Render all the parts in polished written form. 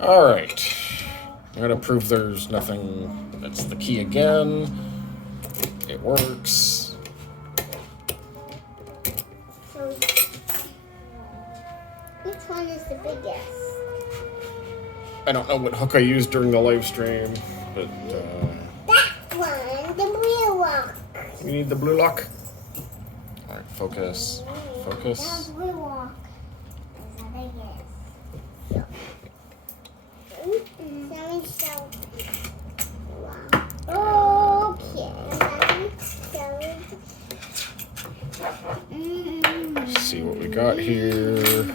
Alright. I'm gonna prove there's nothing. That's the key again. It works. So, which one is the biggest? I don't know what hook I used during the live stream, but That one, the blue lock. we need the blue lock. Alright, focus. Focus. The blue lock is the biggest. Let's see what we got here.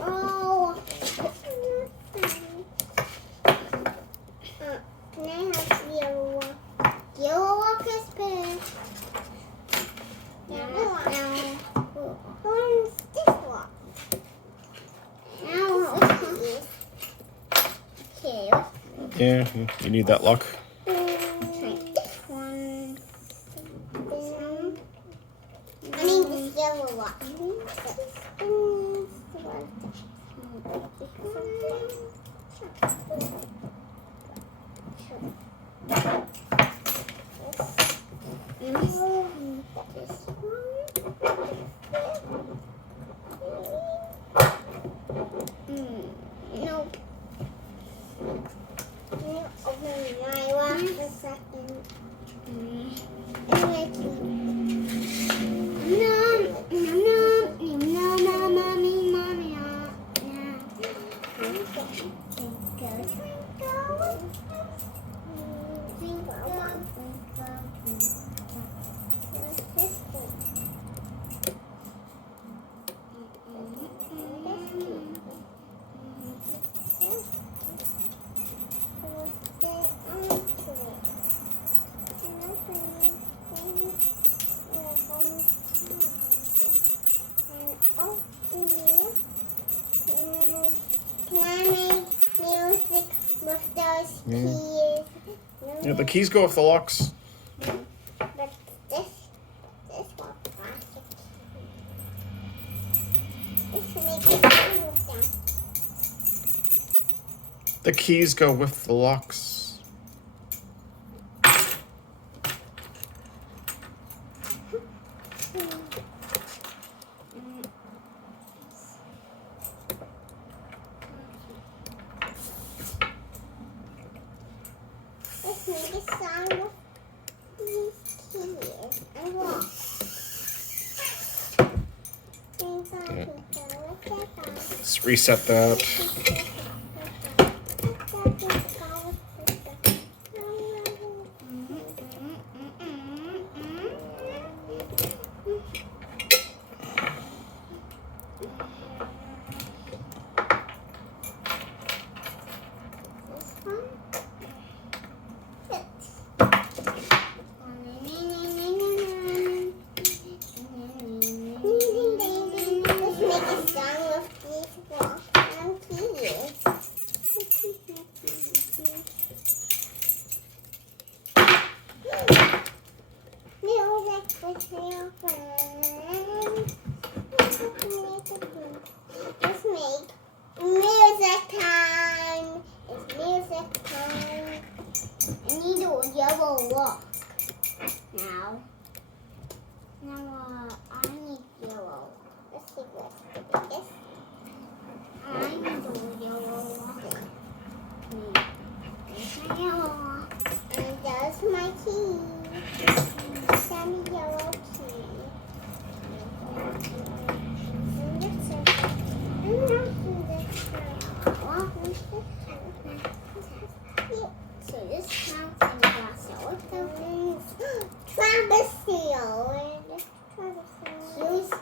Oh. Can I have yellow walk? Yellow walk is big. Now, where's this walk? Now, okay. Yeah, you need that lock. This one. I need this yellow walk. Nope. Open my lock a second. Can I make music with those keys? Yeah, the keys go with the locks. But this one plastic key. This makes it fun with them. The keys go with the locks. Let's make a sound with these keys and walk. Let's reset that. Let's make music time. It's music time. I need a yellow lock now. Now I need yellow. Let's see what's the biggest. I need a yellow lock. There's my yellow lock. And there's my key. Send me yellow key. So this mountain castle, what the Travis seal. Use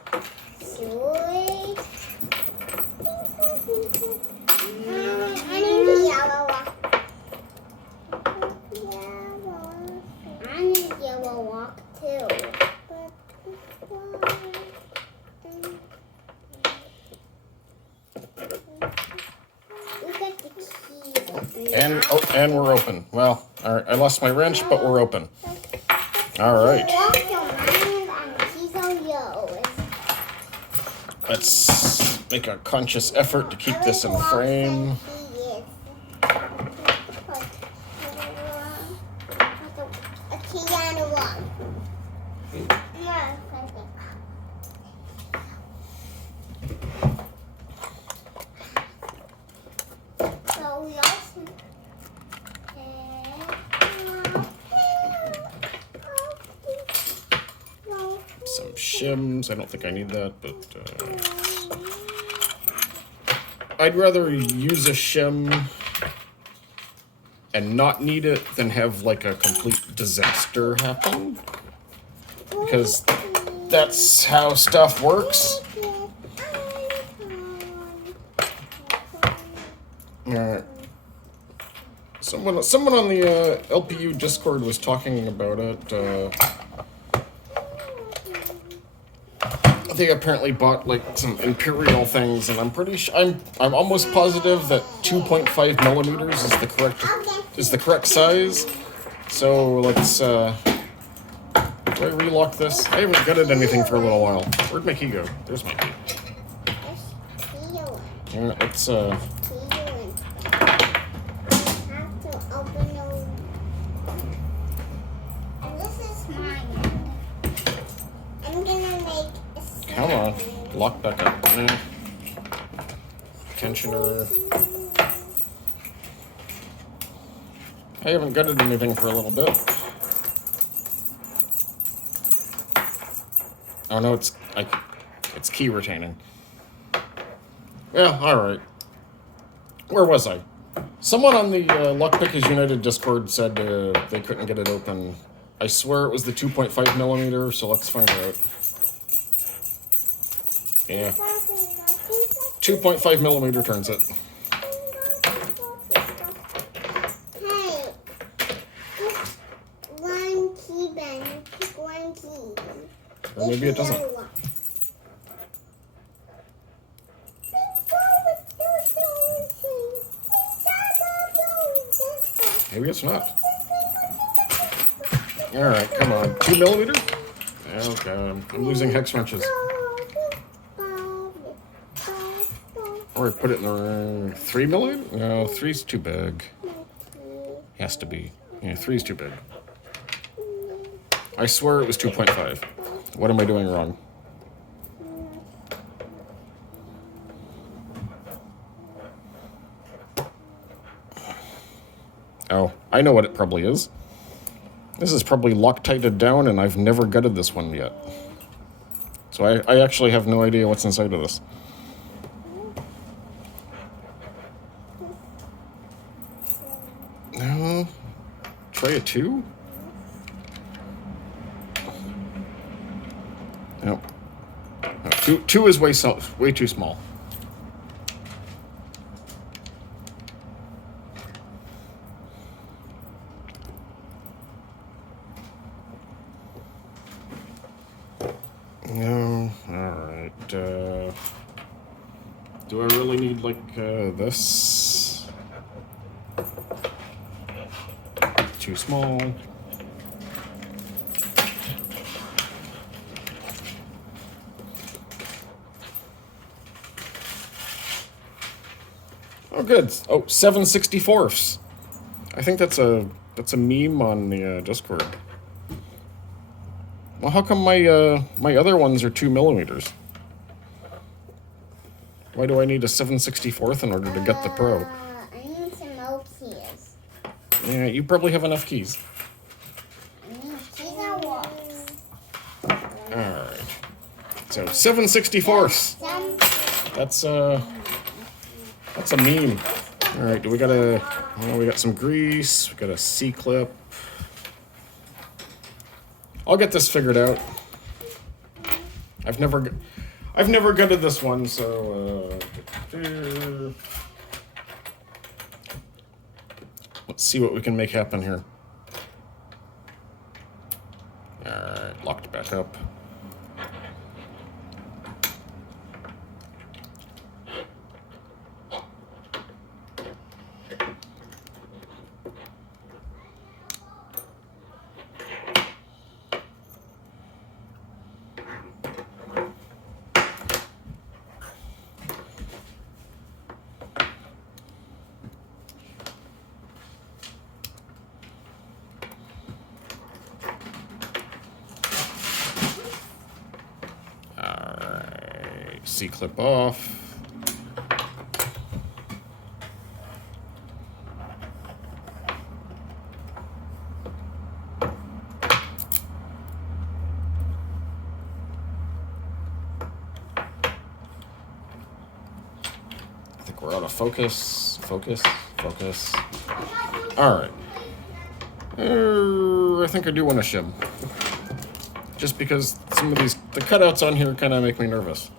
And we're open. Well, all right. I lost my wrench, but we're open. All right. Let's make a conscious effort to keep this in frame. Some shims. I don't think I need that, but I'd rather use a shim and not need it than have like a complete disaster happen, because that's how stuff works. Alright. Someone on the LPU Discord was talking about it. They apparently bought like some Imperial things, and I'm pretty sure I'm almost positive that 2.5 millimeters is the correct size. So let's do I relock this? I haven't gutted anything for a little while. Where'd my key go? There's my key. Yeah, let's come on, lock back up. Tensioner. I haven't gutted anything for a little bit. Oh no, it's key retaining. Yeah, all right. Where was I? Someone on the Lockpickers United Discord said they couldn't get it open. I swear it was the 2.5 millimeter, so let's find out. Yeah. 2.5 millimeter turns it. Hey, just one key, Ben. Pick one key. Or maybe it doesn't. Maybe it's not. Alright, come on. 2 millimeter? Okay, I'm losing hex wrenches. Or put it in the 3 millimeter? No, 3's too big. Has to be. Yeah, 3's too big. I swear it was 2.5. What am I doing wrong? Oh, I know what it probably is. This is probably Loctited down, and I've never gutted this one yet. So I actually have no idea what's inside of this. No. Try a 2? Nope. No, 2 is way too small. No, alright. Do I really need, like, this? Too small. Oh, good. Oh, 7/64ths. I think that's a meme on the Discord. Well, how come my other ones are 2 millimeters? Why do I need a 7/64th in order to get the Pro? I need some more keys. Yeah, you probably have enough keys. Keys are works. Alright. So 7/64ths. That's a meme. Alright, do we got we got some grease, we got a C-clip. I'll get this figured out. I've never gutted this one, so let's see what we can make happen here. Alright, locked back up. C-clip off. I think we're out of focus. Focus. All right. I think I do want to shim. Just because some of the cutouts on here kind of make me nervous.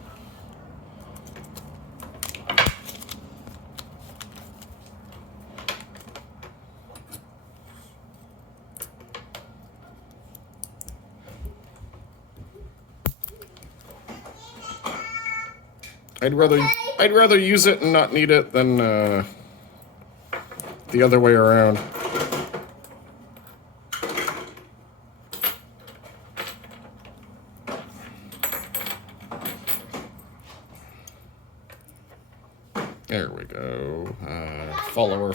I'd rather use it and not need it than the other way around. There we go. Follower.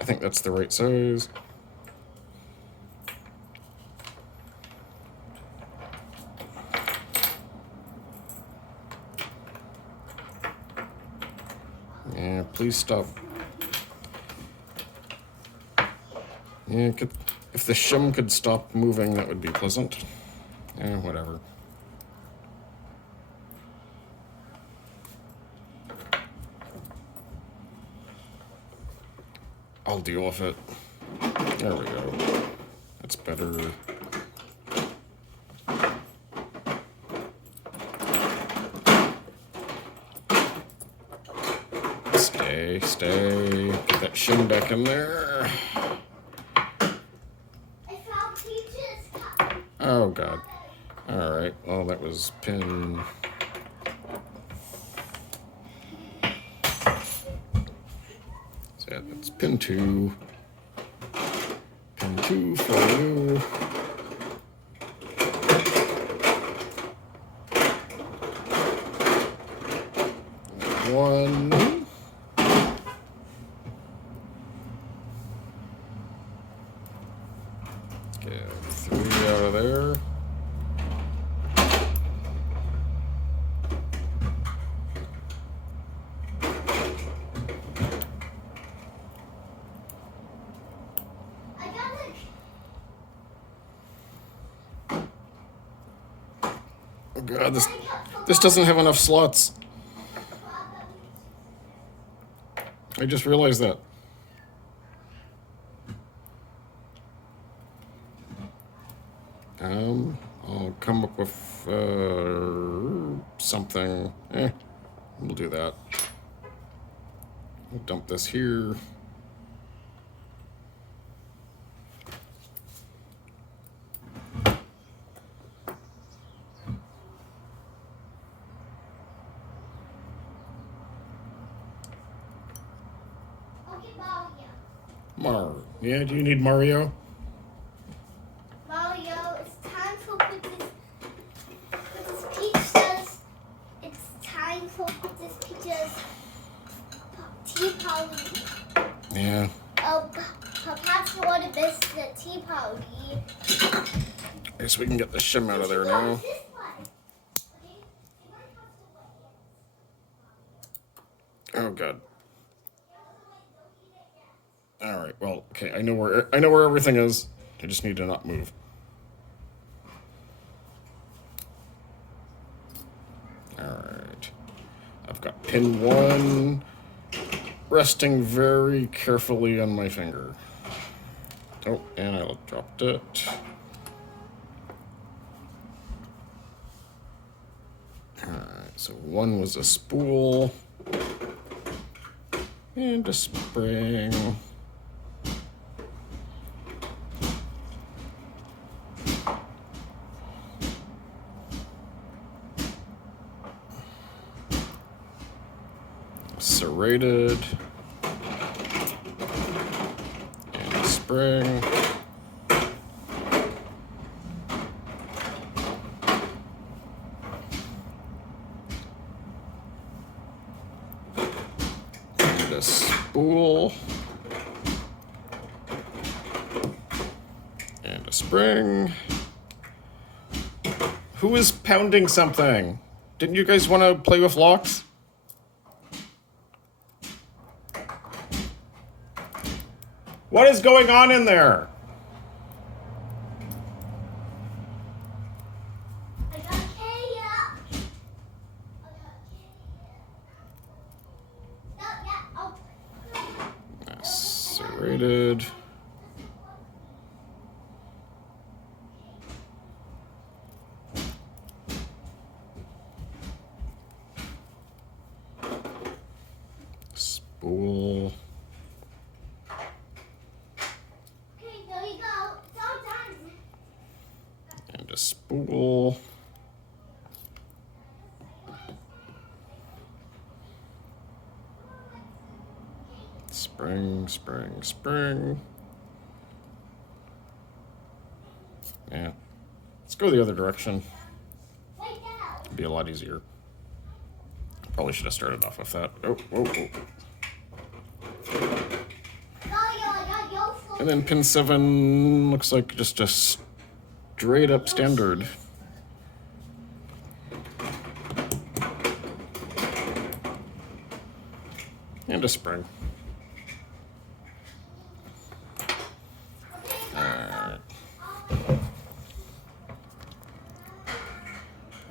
I think that's the right size. Yeah, please stop. Yeah, if the shim could stop moving, that would be pleasant. Yeah, whatever. I'll deal with it. There we go. That's better. Stay. Get that shim back in there. Oh, God. All right. Well, that was pin... That's pin 2. Pin 2 for you. One. Get 3 out of there. Oh God, this doesn't have enough slots. I just realized that. I'll come up with something. We'll do that. We'll dump this here. Yeah, do you need Mario? Mario, it's time for what this peach does. It's time for what this peach does. Tea party. Yeah. Oh, perhaps you want to miss the tea party. I guess we can get the shim out of there now. Oh God. All right. Well, okay. I know where everything is. I just need to not move. All right. I've got pin 1 resting very carefully on my finger. Oh, and I dropped it. All right. So 1 was a spool and a spring. Serrated and a spring. And a spool and a spring. Who is pounding something? Didn't you guys want to play with locks? What is going on in there? I got Kaya. No, yeah, oh. Serrated. Spool. Okay, there you go. It's all done. And a spool. Spring, spring, spring. Yeah. Let's go the other direction. Wait now. It'd be a lot easier. Probably should have started off with that. Oh, oh, oh. And then pin 7 looks like just a straight up standard. And a spring. Alright.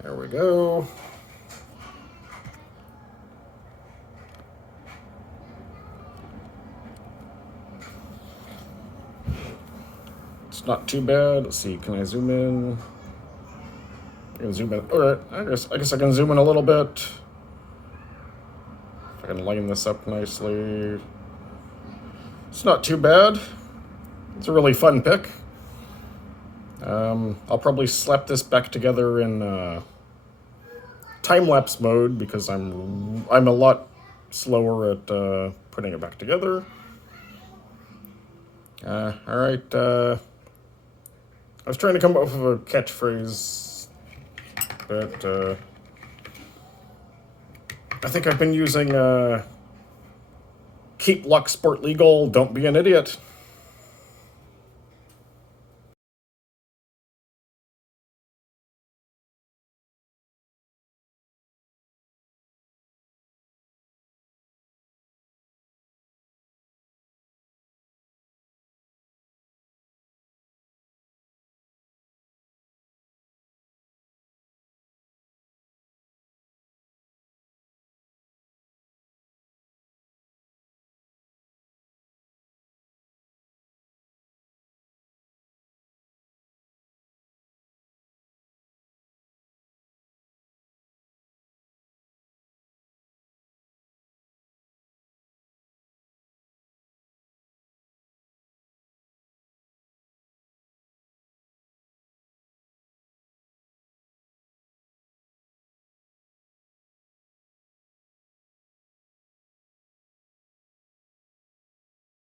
There we go. It's not too bad. Let's see, can I zoom in? I can zoom in. Alright, I guess I can zoom in a little bit. If I can line this up nicely. It's not too bad. It's a really fun pick. I'll probably slap this back together in time-lapse mode because I'm a lot slower at putting it back together. Alright, I was trying to come up with a catchphrase, but I think I've been using keep luck sport legal, don't be an idiot.